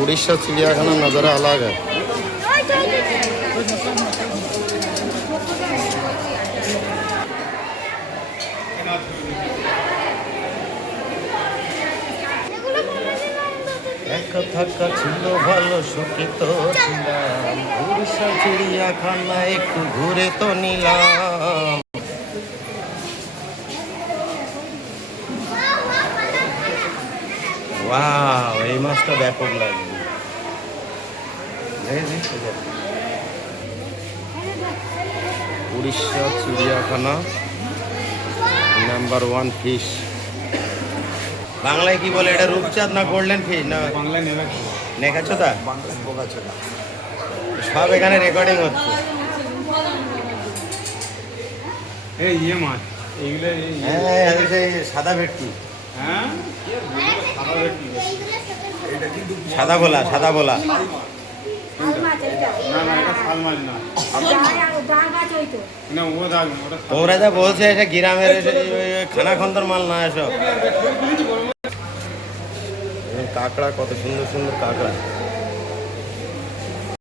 उड़ीसा चिड़ियाखाना नज़ारा अलग है। एक थका छिलो भालो सुखी तो छिलाम उड़ीसा चिड़ियाखाना एक घुरे तो निलाम। वाह এই মাছটা ব্যাপক লাগবে। উড়িষ্যা চিড়িয়াখানা নাম্বার 1 ফিশ। বাংলায় কি বলে এটা? রূপচাঁদ না গোল্ডেন ফিশ না বাংলায় নেকাছোদা? বাংলায় বোগাছোদা। সব এখানে রেকর্ডিং হচ্ছে। এই ইয়ে মাছ এইগুলো হ্যাঁ সেই সাদা ভেটকি। হ্যাঁ সাদা ভেটকি। এটা কিন্তু সাদা ভোলা, সাদা ভোলা। না না এটা শাল মাছ না। না ও দাগ ওটা তোমরা যা বলছে এটা গ্রামের খানা খন্দর মাল না এসব। কাঁকড়া, কত সুন্দর সুন্দর কাঁকড়া।